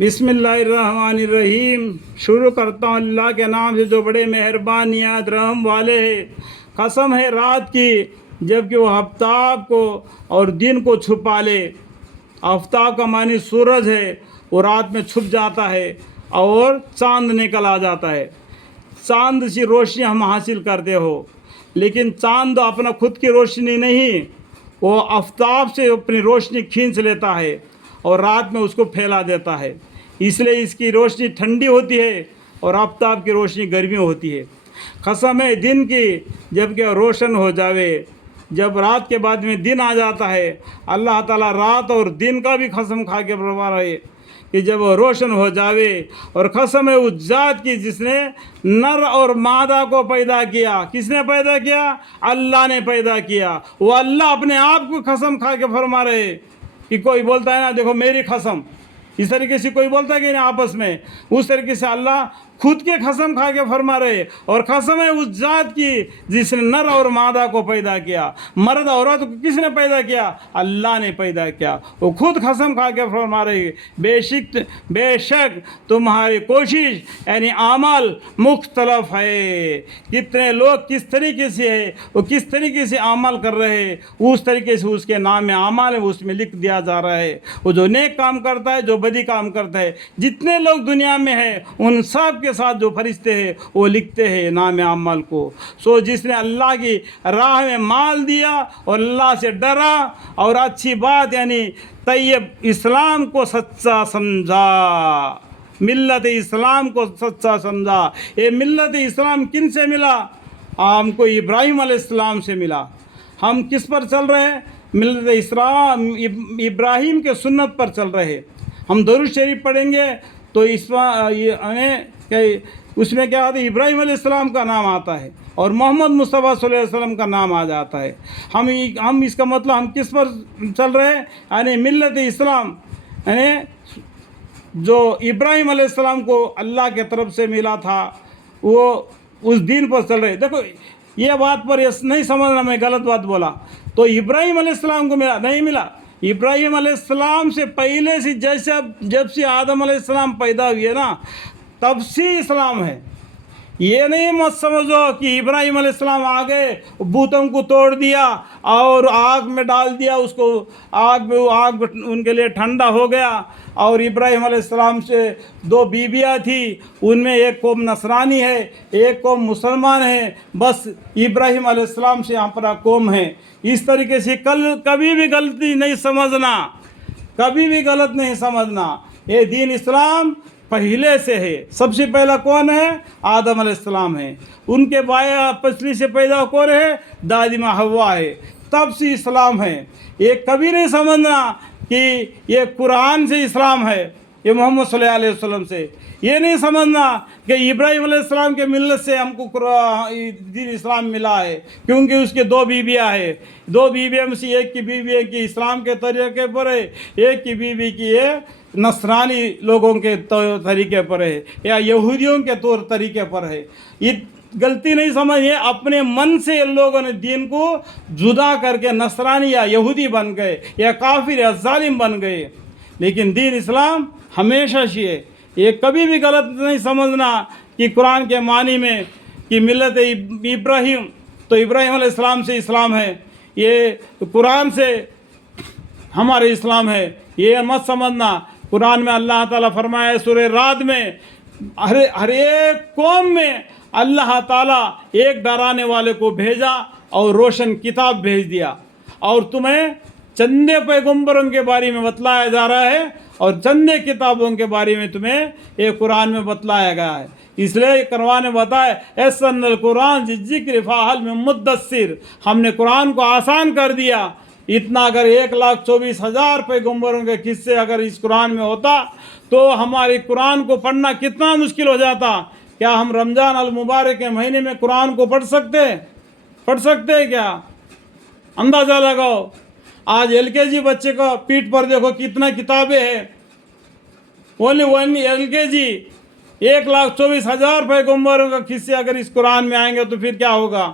बिस्मिल्लाहिर्रहमानिर्रहीम। शुरू करता हूँ अल्लाह के नाम से जो बड़े मेहरबान निहायत रहम वाले है। कसम है रात की जबकि वो आफ्ताब को और दिन को छुपा ले। आफ्ताब का मानी सूरज है, वो रात में छुप जाता है और चांद निकल आ जाता है। चांद सी रोशनी हम हासिल करते हो, लेकिन चांद अपना खुद की रोशनी नहीं, वो आफ्ताब से अपनी रोशनी खींच लेता है और रात में उसको फैला देता है। इसलिए इसकी रोशनी ठंडी होती है और आफ्ताब की रोशनी गर्मी होती है। कसम है दिन की जबकि रोशन हो जावे। जब रात के बाद में दिन आ जाता है, अल्लाह ताला रात और दिन का भी कसम खा के फरमा रहे कि जब वो रोशन हो जावे। और कसम है उस ज़ात की जिसने नर और मादा को पैदा किया। किसने पैदा किया? अल्लाह ने पैदा किया। वो अल्लाह अपने आप को कसम खा के फरमा रहे कि कोई बोलता है ना, देखो मेरी कसम, इस तरीके से कोई बोलता है कि नहीं आपस में, उस तरीके से अल्लाह खुद के कसम खा के फरमा रहे। और कसम है उस ज़ात की जिसने नर और मादा को पैदा किया। मर्द औरत को किसने पैदा किया? अल्लाह ने पैदा किया। वो खुद कसम खा के फरमा रहे बेशक तुम्हारी कोशिश यानी अमल मुख्तलफ है। कितने लोग किस तरीके से है, वो किस तरीके से अमल कर रहे हैं, उस तरीके से उसके नाम में अमल है उसमें लिख दिया जा रहा है। वो जो नेक काम करता है, जो बदी काम करता है, जितने लोग दुनिया में हैं उन सब के साथ जो फरिश्ते हैं वो लिखते हैं नाम अमल को। सो जिसने अल्लाह की राह में माल दिया और अल्लाह से डरा और अच्छी बात यानी तैयब इस्लाम को सच्चा समझा, मिल्लत इस्लाम को सच्चा समझा। ये मिल्लत इस्लाम किन से मिला? हमको इब्राहिम अलैहिस्सलाम से मिला। हम किस पर चल रहे हैं? मिल्लत इस्लाम इब्राहिम के सुन्नत पर चल रहे हैं। हम दरूद शरीफ पढ़ेंगे तो उसमें क्या आता है? इब्राहिम अलैहिस्सलाम का नाम आता है और मोहम्मद मुस्तफ़ा सल्लल्लाहु अलैहि वसल्लम का नाम आ जाता है। हम इसका मतलब हम किस पर चल रहे हैं? यानी मिल्लत इस्लाम यानी जो इब्राहिम अलैहिस्सलाम को अल्लाह के तरफ से मिला था, वो उस दिन पर चल रहे। देखो ये बात पर नहीं समझना मैं गलत बात बोला तो इब्राहिम अलैहिस्सलाम को मिला नहीं मिला। इब्राहिम अलैहिस्सलाम से पहले से जैसे जब से आदम अलैहिस्सलाम पैदा हुए ना, तब से इस्लाम है। ये नहीं मत समझो कि इब्राहिम अलैहिस्सलाम आ गए, बूतों को तोड़ दिया और आग में डाल दिया उसको, आग उनके लिए ठंडा हो गया। और इब्राहिम अलैहिस्सलाम से 2 बीबियाँ थी, उनमें एक कौम नसरानी है, एक कौम मुसलमान है। बस इब्राहिम अलैहिस्सलाम से हमारा कौम है। इस तरीके से कभी भी गलती नहीं समझना, कभी भी गलत नहीं समझना। ये दीन इस्लाम पहले से है। सबसे पहला कौन है? आदम अलैहिस्सलाम है। उनके बाया पसली से पैदा कौन है? दादी माँ हव्वा है। तब से इस्लाम है। ये कभी नहीं समझना कि ये कुरान से इस्लाम है, ये मोहम्मद सल्लल्लाहु अलैहि वसल्लम से। ये नहीं समझना कि इब्राहिम अलैहिस्सलाम के मिल्लत से हमको दीन इस्लाम मिला है, क्योंकि उसके 2 बीबियाँ हैं। 2 बीबियों में से एक की बीवी की इस्लाम के तरीके पर है, एक की बीवी की है नसरानी लोगों के तरीके पर है या यहूदियों के तौर तरीके पर है। ये गलती नहीं समझिए, अपने मन से इन लोगों ने दीन को जुदा करके नसरानी या यहूदी बन गए या काफिर या जालिम बन गए। लेकिन दीन इस्लाम हमेशा से है। ये कभी भी गलत नहीं समझना कि कुरान के मानी में कि मिल्लत इब्राहिम तो इब्राहिम अलैहिस्सलाम से इस्लाम है, ये कुरान से हमारे इस्लाम है, ये मत समझना। कुरान में अल्लाह ताला फरमाया सूरह राद में, हर एक कौम में अल्लाह ताला एक डराने वाले को भेजा और रोशन किताब भेज दिया। और तुम्हें चंदे पैगम्बरों के बारे में बतलाया जा रहा है और चंदे किताबों के बारे में तुम्हें ये कुरान में बतलाया गया है। इसलिए कुरान ने बताया ऐसनल कुरान जिक्र फाहल में मुद्दस्सिर, हमने कुरान को आसान कर दिया। इतना अगर 1,24,000 पैगम्बरों के किस्से अगर इस कुरान में होता तो हमारे कुरान को पढ़ना कितना मुश्किल हो जाता। क्या हम रमज़ान अल मुबारक के महीने में कुरान को पढ़ सकते हैं क्या? अंदाज़ा लगाओ। आज LKG बच्चे को पीठ पर देखो कितना किताबें हैं। ओनली LKG 1,24,000 पैगम्बरों का किस्से अगर इस कुरान में आएंगे तो फिर क्या होगा?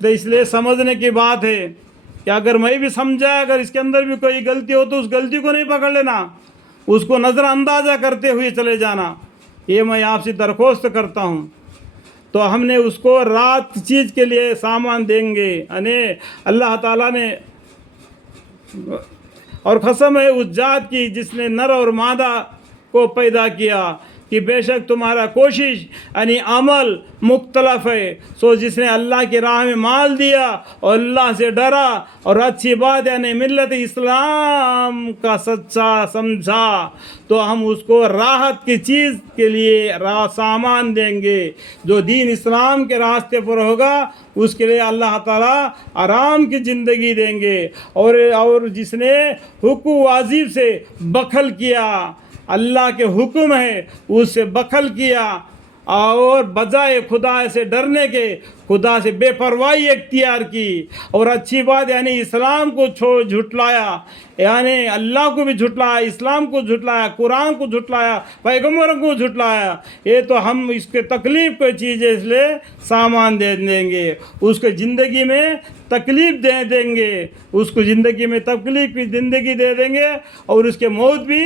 तो इसलिए समझने की बात है कि अगर मैं भी समझा, अगर इसके अंदर भी कोई गलती हो तो उस गलती को नहीं पकड़ लेना, اس کو نظر اندازہ کرتے ہوئے چلے جانا، یہ میں آپ سے درخواست کرتا ہوں۔ تو ہم نے اس کو رات چیز کے لیے سامان دیں گے، یعنی اللہ تعالیٰ نے، اور قسم ہے اس ذات کی جس نے نر اور مادہ کو پیدا کیا کہ بے شک تمہارا کوشش یعنی عمل مختلف ہے، سو جس نے اللہ کی راہ میں مال دیا اور اللہ سے ڈرا اور اچھی بات یعنی ملت اسلام کا سچا سمجھا، تو ہم اس کو راحت کی چیز کے لیے سامان دیں گے۔ جو دین اسلام کے راستے پر ہوگا اس کے لیے اللہ تعالیٰ آرام کی زندگی دیں گے، اور جس نے حقوق واجب سے بخل کیا، اللہ کے حکم ہے اس سے بخل کیا، اور بجائے خدا سے ڈرنے کے خدا سے بے پرواہی اختیار کی، اور اچھی بات یعنی اسلام کو جھٹلایا، یعنی اللہ کو بھی جھٹلایا، اسلام کو جھٹلایا، قرآن کو جھٹلایا، پیغمبروں کو جھٹلایا، یہ تو ہم اس کے تکلیف کو چیز ہے، اس لیے سامان دے دیں گے، اس کو زندگی میں تکلیف دے دیں گے، اس کو زندگی میں تکلیف کی زندگی دے دیں گے، اور اس کے موت بھی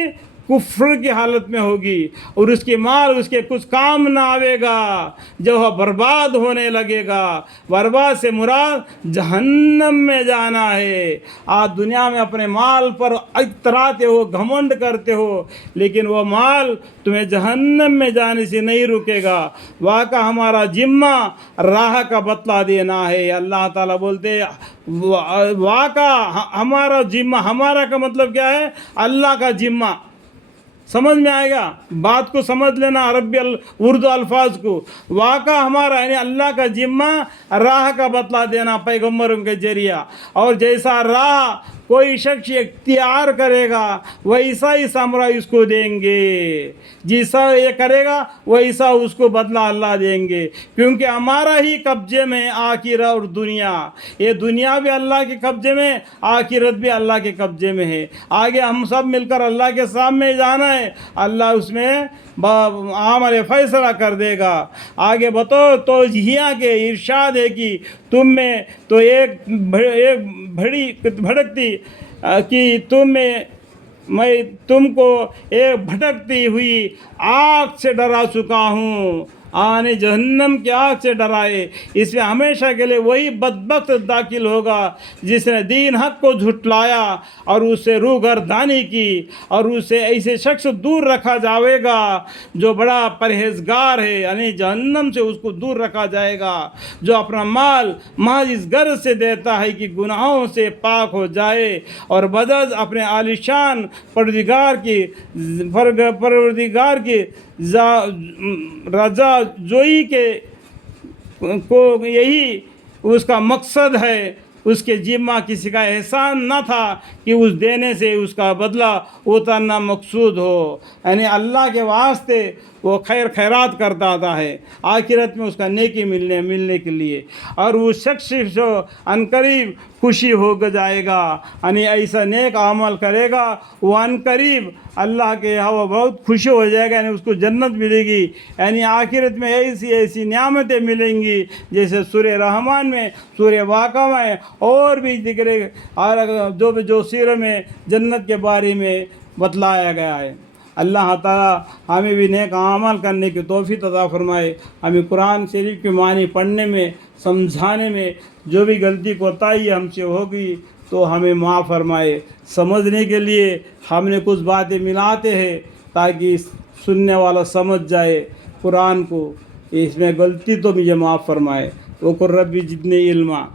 کفر کی حالت میں ہوگی، اور اس کی مال اس کے کچھ کام نہ آئے گا، جب وہ برباد ہونے لگے گا۔ برباد سے مراد جہنم میں جانا ہے۔ آپ دنیا میں اپنے مال پر اتراتے ہو، گھمنڈ کرتے ہو، لیکن وہ مال تمہیں جہنم میں جانے سے نہیں رکے گا۔ واقع ہمارا ذمہ راہ کا بتلا دینا ہے۔ اللہ تعالیٰ بولتے واقع ہمارا ذمہ، ہمارا کا مطلب کیا ہے؟ اللہ کا ذمہ۔ سمجھ میں آئے گا؟ بات کو سمجھ لینا، عربی اردو الفاظ کو۔ واقع ہمارا یعنی اللہ کا ذمہ راہ کا بتلا دینا پیغمبروں کے ذریعہ، اور جیسا راہ کوئی شخص اختیار کرے گا ویسا ہی ثمرہ اس کو دیں گے، جیسا یہ کرے گا ویسا اس کو بدلہ اللہ دیں گے، کیونکہ ہمارا ہی قبضے میں آخرت اور دنیا، یہ دنیا بھی اللہ کے قبضے میں، آخرت بھی اللہ کے قبضے میں ہے۔ آگے ہم سب مل کر اللہ کے سامنے جانا ہے، اللہ اس میں عمل فیصلہ کر دے گا۔ آگے بطور توجیہ کے ارشاد ہے کہ تم میں تو ایک بڑی بھڑکتی کہ میں تم کو ایک بھٹکتی ہوئی آگ سے ڈرا چکا ہوں، آنے جہنم کی آگ سے ڈرائے، اس میں ہمیشہ کے لیے وہی بدبخت داخل ہوگا جس نے دین حق کو جھٹلایا اور اس سے روگردانی کی، اور اس سے ایسے شخص دور رکھا جائے گا جو بڑا پرہیزگار ہے، یعنی جہنم سے اس کو دور رکھا جائے گا، جو اپنا مال محض اس غرض سے دیتا ہے کہ گناہوں سے پاک ہو جائے، اور بدز اپنے عالیشان پروردگار کی رضا جوئی کے کو یہی اس کا مقصد ہے۔ اس کے ذمہ کسی کا احسان نہ تھا کہ اس دینے سے اس کا بدلہ اترنا مقصود ہو، یعنی اللہ کے واسطے وہ خیرات کرتا آتا ہے، آخرت میں اس کا نیکی ملنے کے لیے، اور وہ شخص جو عنقریب خوشی ہو جائے گا، یعنی ایسا نیک عمل کرے گا وہ عنقریب اللہ کے یہاں وہ بہت خوشی ہو جائے گا، یعنی اس کو جنت ملے گی، یعنی آخرت میں ایسی نعمتیں ملیں گی جیسے سورہ رحمان میں، سورہ واقعہ میں، اور بھی ذکر اور جو سیرہ میں جنت کے بارے میں بتلایا گیا ہے۔ اللہ تعالیٰ ہمیں بھی نیک عمل کرنے کی توفیق عطا فرمائے، ہمیں قرآن شریف کے معنی پڑھنے میں، سمجھانے میں جو بھی غلطی کوتاہی ہم سے ہوگی تو ہمیں معاف فرمائے۔ سمجھنے کے لیے ہم نے کچھ باتیں ملاتے ہیں تاکہ سننے والا سمجھ جائے قرآن کو، اس میں غلطی تو مجھے معاف فرمائے۔ وقل رب زدنی علما۔